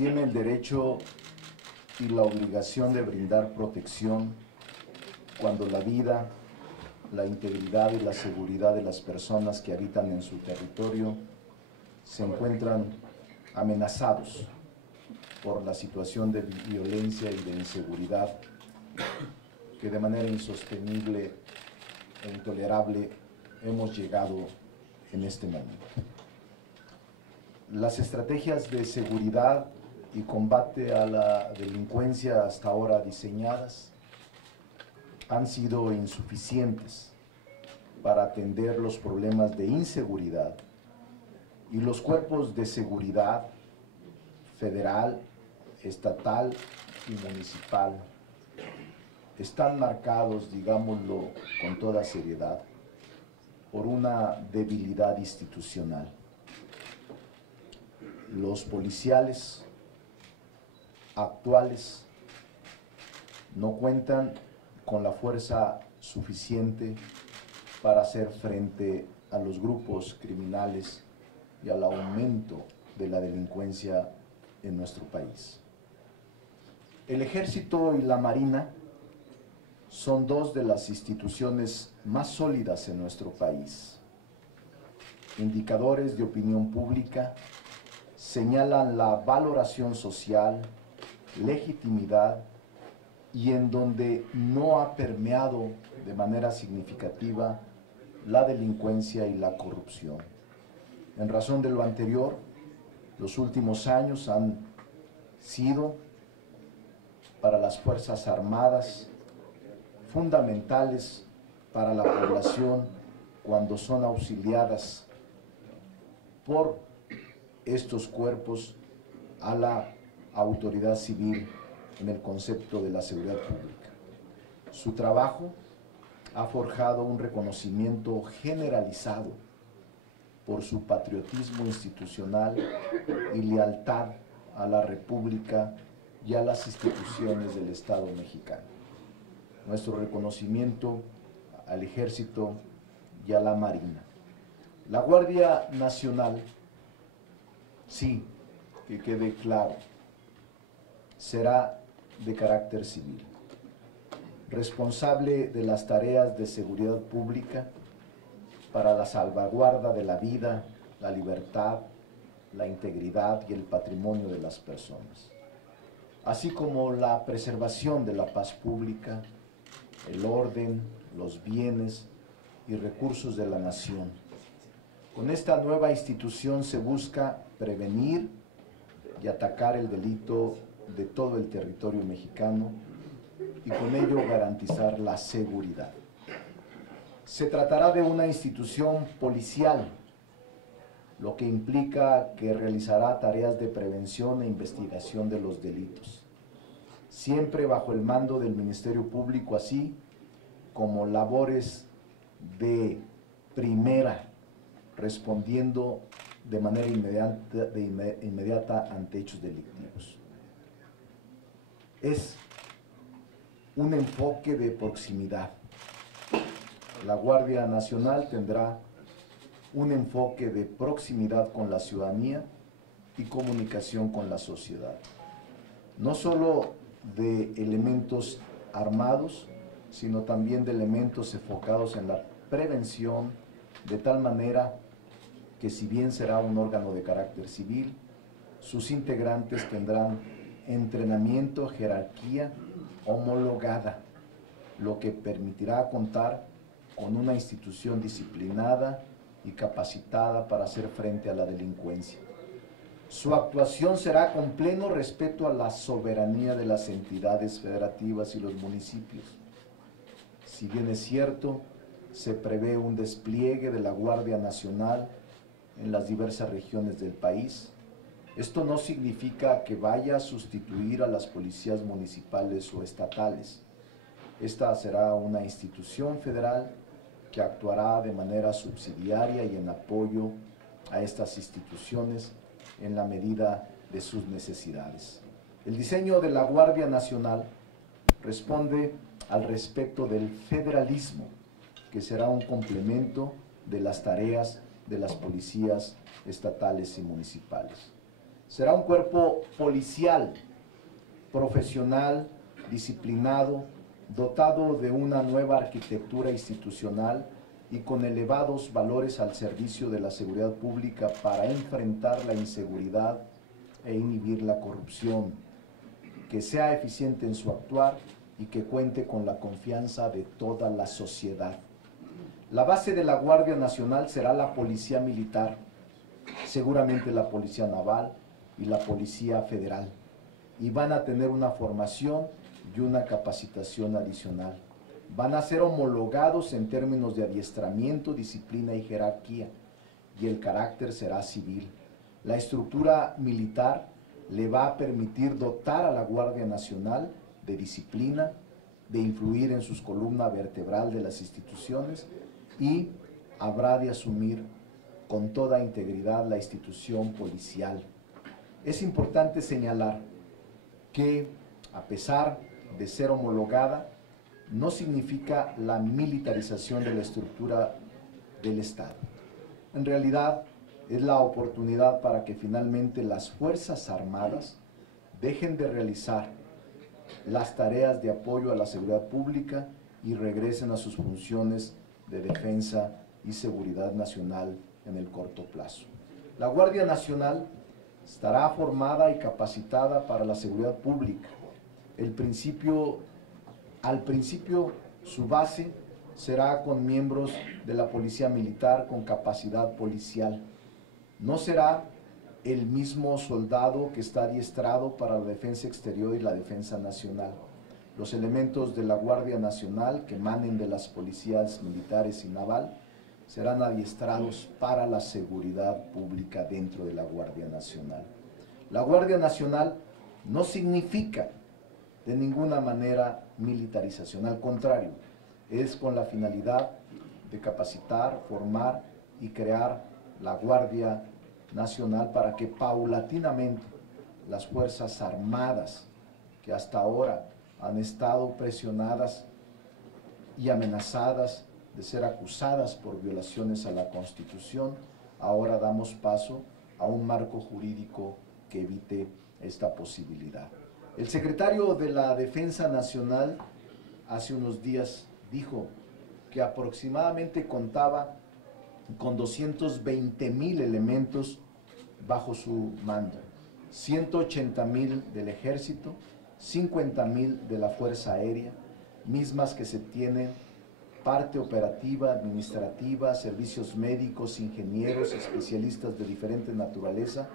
tiene el derecho y la obligación de brindar protección cuando la vida, la integridad y la seguridad de las personas que habitan en su territorio se encuentran amenazados por la situación de violencia y de inseguridad que de manera insostenible e intolerable hemos llegado en este momento. Las estrategias de seguridad y combate a la delincuencia hasta ahora diseñadas han sido insuficientes para atender los problemas de inseguridad, y los cuerpos de seguridad federal, estatal y municipal están marcados, digámoslo con toda seriedad, por una debilidad institucional. Los policiales actuales no cuentan con la fuerza suficiente para hacer frente a los grupos criminales y al aumento de la delincuencia en nuestro país. El Ejército y la Marina son dos de las instituciones más sólidas en nuestro país. Indicadores de opinión pública señalan la valoración social, legitimidad y en donde no ha permeado de manera significativa la delincuencia y la corrupción. En razón de lo anterior, los últimos años han sido para las Fuerzas Armadas fundamentales para la población cuando son auxiliadas por estos cuerpos a la autoridad civil en el concepto de la seguridad pública. Su trabajo ha forjado un reconocimiento generalizado por su patriotismo institucional y lealtad a la República y a las instituciones del Estado mexicano. Nuestro reconocimiento al Ejército y a la Marina. La Guardia Nacional, sí, que quede claro, será de carácter civil, responsable de las tareas de seguridad pública para la salvaguarda de la vida, la libertad, la integridad y el patrimonio de las personas, así como la preservación de la paz pública, el orden, los bienes y recursos de la nación. Con esta nueva institución se busca prevenir y atacar el delito de todo el territorio mexicano y con ello garantizar la seguridad. Se tratará de una institución policial, lo que implica que realizará tareas de prevención e investigación de los delitos, siempre bajo el mando del Ministerio Público, así como labores de primera, respondiendo de manera inmediata ante hechos delictivos. Es un enfoque de proximidad. La Guardia Nacional tendrá un enfoque de proximidad con la ciudadanía y comunicación con la sociedad, no solo de elementos armados, sino también de elementos enfocados en la prevención, de tal manera que si bien será un órgano de carácter civil, sus integrantes tendrán entrenamiento, jerarquía homologada, lo que permitirá contar con una institución disciplinada y capacitada para hacer frente a la delincuencia. Su actuación será con pleno respeto a la soberanía de las entidades federativas y los municipios. Si bien es cierto, se prevé un despliegue de la Guardia Nacional en las diversas regiones del país, esto no significa que vaya a sustituir a las policías municipales o estatales. Esta será una institución federal que actuará de manera subsidiaria y en apoyo a estas instituciones en la medida de sus necesidades. El diseño de la Guardia Nacional responde al respecto del federalismo, que será un complemento de las tareas de las policías estatales y municipales. Será un cuerpo policial, profesional, disciplinado, dotado de una nueva arquitectura institucional y con elevados valores al servicio de la seguridad pública para enfrentar la inseguridad e inhibir la corrupción, que sea eficiente en su actuar y que cuente con la confianza de toda la sociedad. La base de la Guardia Nacional será la Policía Militar, seguramente la Policía Naval y la Policía Federal, y van a tener una formación y una capacitación adicional. Van a ser homologados en términos de adiestramiento, disciplina y jerarquía, y el carácter será civil. La estructura militar le va a permitir dotar a la Guardia Nacional de disciplina, de influir en sus columnas vertebral de las instituciones y habrá de asumir con toda integridad la institución policial. Es importante señalar que, a pesar de ser homologada, no significa la militarización de la estructura del Estado. En realidad, es la oportunidad para que finalmente las Fuerzas Armadas dejen de realizar las tareas de apoyo a la seguridad pública y regresen a sus funciones de defensa y seguridad nacional en el corto plazo. La Guardia Nacional estará formada y capacitada para la seguridad pública. Al principio, su base será con miembros de la Policía Militar con capacidad policial. No será el mismo soldado que está adiestrado para la defensa exterior y la defensa nacional. Los elementos de la Guardia Nacional que emanen de las policías militares y naval serán adiestrados para la seguridad pública dentro de la Guardia Nacional. La Guardia Nacional no significa de ninguna manera militarización, al contrario, es con la finalidad de capacitar, formar y crear la Guardia Nacional para que paulatinamente las Fuerzas Armadas, que hasta ahora han estado presionadas y amenazadas de ser acusadas por violaciones a la Constitución, ahora damos paso a un marco jurídico que evite esta posibilidad. El secretario de la Defensa Nacional hace unos días dijo que aproximadamente contaba con 220,000 elementos bajo su mando, 180,000 del Ejército, 50,000 de la Fuerza Aérea, mismas que se tienen parte operativa, administrativa, servicios médicos, ingenieros, especialistas de diferente naturaleza,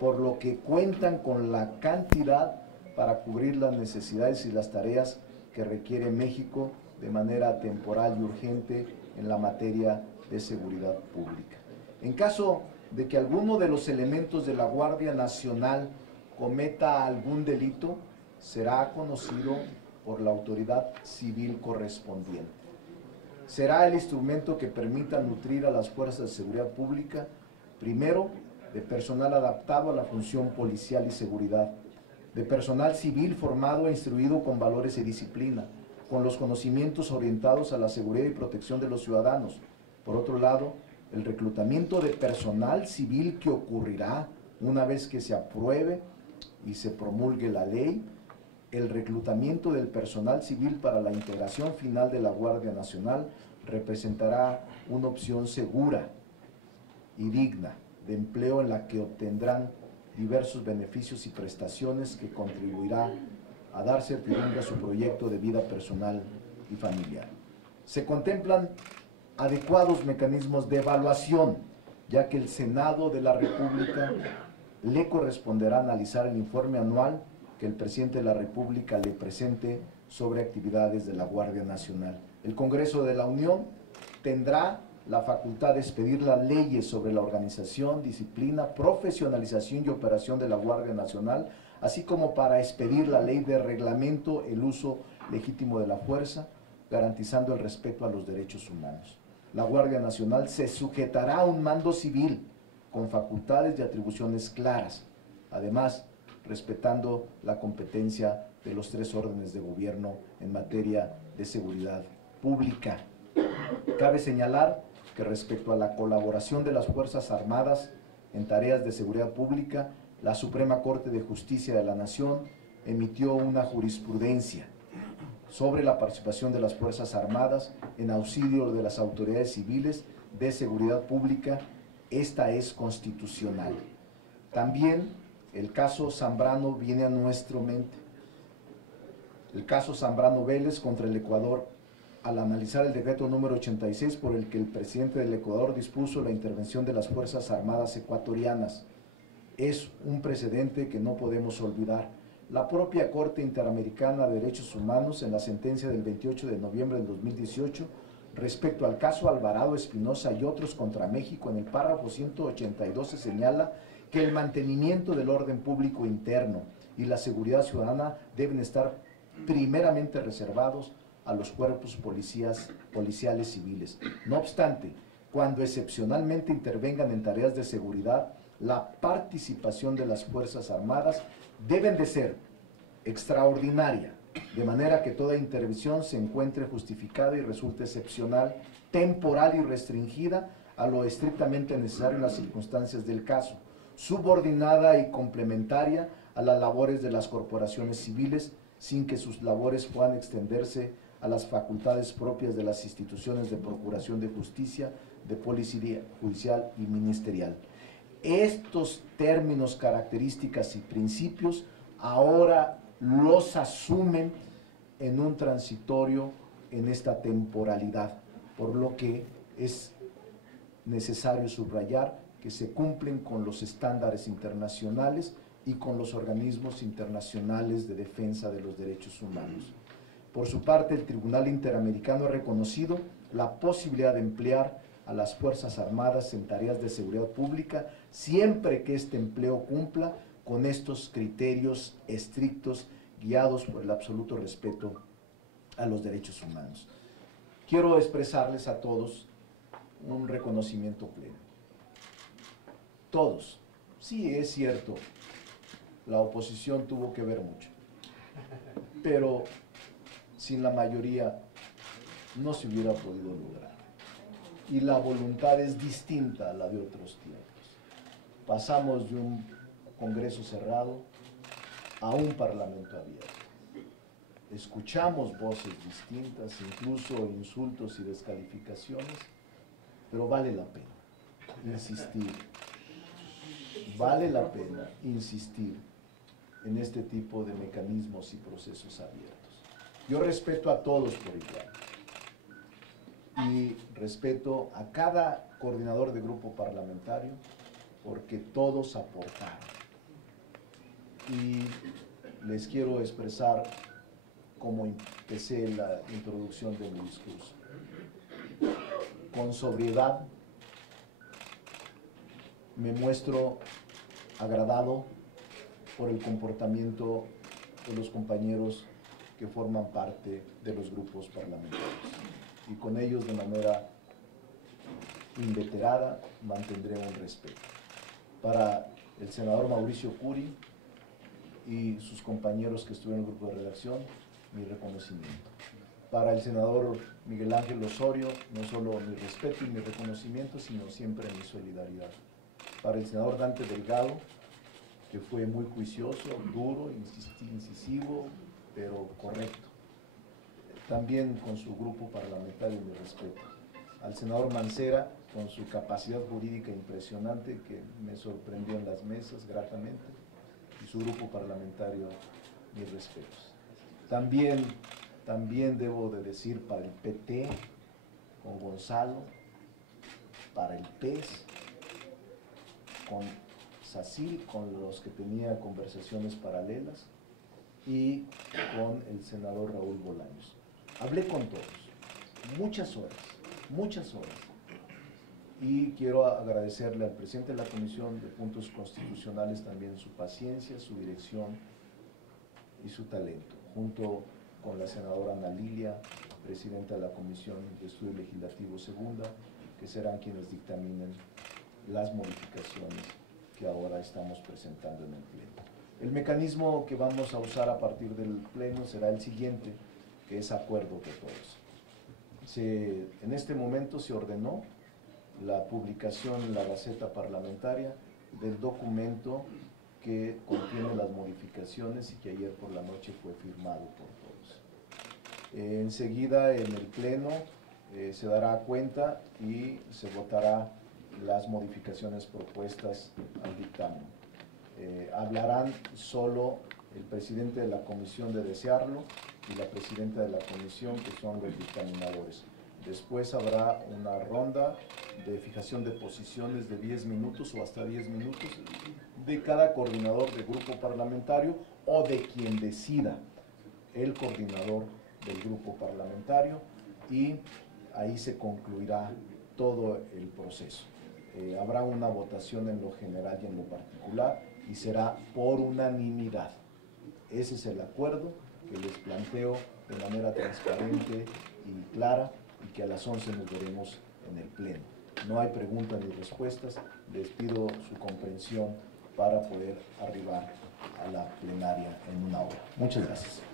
por lo que cuentan con la cantidad para cubrir las necesidades y las tareas que requiere México de manera temporal y urgente en la materia de seguridad pública. En caso de que alguno de los elementos de la Guardia Nacional cometa algún delito, será conocido por la autoridad civil correspondiente. Será el instrumento que permita nutrir a las fuerzas de seguridad pública, primero, de personal adaptado a la función policial y seguridad, de personal civil formado e instruido con valores y disciplina, con los conocimientos orientados a la seguridad y protección de los ciudadanos. Por otro lado, el reclutamiento de personal civil que ocurrirá una vez que se apruebe y se promulgue la ley, el reclutamiento del personal civil para la integración final de la Guardia Nacional representará una opción segura y digna de empleo en la que obtendrán diversos beneficios y prestaciones que contribuirá a dar certidumbre a su proyecto de vida personal y familiar. Se contemplan adecuados mecanismos de evaluación, ya que el Senado de la República le corresponderá analizar el informe anual que el presidente de la República le presente sobre actividades de la Guardia Nacional. El Congreso de la Unión tendrá la facultad de expedir las leyes sobre la organización, disciplina, profesionalización y operación de la Guardia Nacional, así como para expedir la ley de reglamento, el uso legítimo de la fuerza, garantizando el respeto a los derechos humanos. La Guardia Nacional se sujetará a un mando civil con facultades y atribuciones claras, además respetando la competencia de los 3 órdenes de gobierno en materia de seguridad pública. Cabe señalar que respecto a la colaboración de las Fuerzas Armadas en tareas de seguridad pública, la Suprema Corte de Justicia de la Nación emitió una jurisprudencia sobre la participación de las Fuerzas Armadas en auxilio de las autoridades civiles de seguridad pública. Esta es constitucional. También el caso Zambrano viene a nuestra mente. El caso Zambrano Vélez contra el Ecuador, al analizar el decreto número 86 por el que el presidente del Ecuador dispuso la intervención de las Fuerzas Armadas ecuatorianas. Es un precedente que no podemos olvidar. La propia Corte Interamericana de Derechos Humanos, en la sentencia del 28 de noviembre del 2018, respecto al caso Alvarado Espinosa y otros contra México, en el párrafo 182 se señala que el mantenimiento del orden público interno y la seguridad ciudadana deben estar primeramente reservados a los cuerpos policiales civiles. No obstante, cuando excepcionalmente intervengan en tareas de seguridad, la participación de las Fuerzas Armadas deben de ser extraordinaria, de manera que toda intervención se encuentre justificada y resulte excepcional, temporal y restringida a lo estrictamente necesario en las circunstancias del caso, subordinada y complementaria a las labores de las corporaciones civiles, sin que sus labores puedan extenderse a las facultades propias de las instituciones de procuración de justicia, de policía judicial y ministerial. Estos términos, características y principios ahora los asumen en un transitorio en esta temporalidad, por lo que es necesario subrayar que se cumplen con los estándares internacionales y con los organismos internacionales de defensa de los derechos humanos. Por su parte, el Tribunal Interamericano ha reconocido la posibilidad de emplear a las Fuerzas Armadas en tareas de seguridad pública siempre que este empleo cumpla con estos criterios estrictos guiados por el absoluto respeto a los derechos humanos. Quiero expresarles a todos un reconocimiento pleno. Todos. Sí, es cierto, la oposición tuvo que ver mucho, pero sin la mayoría no se hubiera podido lograr. Y la voluntad es distinta a la de otros tiempos. Pasamos de un Congreso cerrado a un Parlamento abierto. Escuchamos voces distintas, incluso insultos y descalificaciones, pero vale la pena insistir. Vale la pena insistir en este tipo de mecanismos y procesos abiertos. Yo respeto a todos por igual y respeto a cada coordinador de grupo parlamentario porque todos aportaron. Y les quiero expresar cómo empecé la introducción de mi discurso. Con sobriedad me muestro agradado por el comportamiento de los compañeros que forman parte de los grupos parlamentarios. Y con ellos de manera inveterada mantendré un respeto. Para el senador Mauricio Curi y sus compañeros que estuvieron en el grupo de redacción, mi reconocimiento. Para el senador Miguel Ángel Osorio, no solo mi respeto y mi reconocimiento, sino siempre mi solidaridad. Para el senador Dante Delgado, que fue muy juicioso, duro, incisivo, pero correcto. También con su grupo parlamentario, mi respeto. Al senador Mancera, con su capacidad jurídica impresionante, que me sorprendió en las mesas gratamente, y su grupo parlamentario, mis respetos. También debo de decir para el PT, con Gonzalo, para el PES, con Sacil, con los que tenía conversaciones paralelas, y con el senador Raúl Bolaños. Hablé con todos, muchas horas, y quiero agradecerle al presidente de la Comisión de Puntos Constitucionales también su paciencia, su dirección y su talento, junto con la senadora Ana Lilia, presidenta de la Comisión de Estudio Legislativo Segunda, que serán quienes dictaminen las modificaciones que ahora estamos presentando en el Pleno. El mecanismo que vamos a usar a partir del Pleno será el siguiente, que es acuerdo de todos. En este momento se ordenó la publicación en la Gaceta Parlamentaria del documento que contiene las modificaciones y que ayer por la noche fue firmado por todos. Enseguida en el Pleno se dará cuenta y se votará las modificaciones propuestas al dictamen. Hablarán solo el presidente de la comisión de desearlo y la presidenta de la comisión, que son los dictaminadores. Después habrá una ronda de fijación de posiciones de 10 minutos o hasta 10 minutos de cada coordinador de grupo parlamentario o de quien decida el coordinador del grupo parlamentario, y ahí se concluirá todo el proceso. Habrá una votación en lo general y en lo particular y será por unanimidad. Ese es el acuerdo que les planteo de manera transparente y clara, y que a las 11 nos veremos en el Pleno. No hay preguntas ni respuestas. Les pido su comprensión para poder arribar a la plenaria en una hora. Muchas gracias.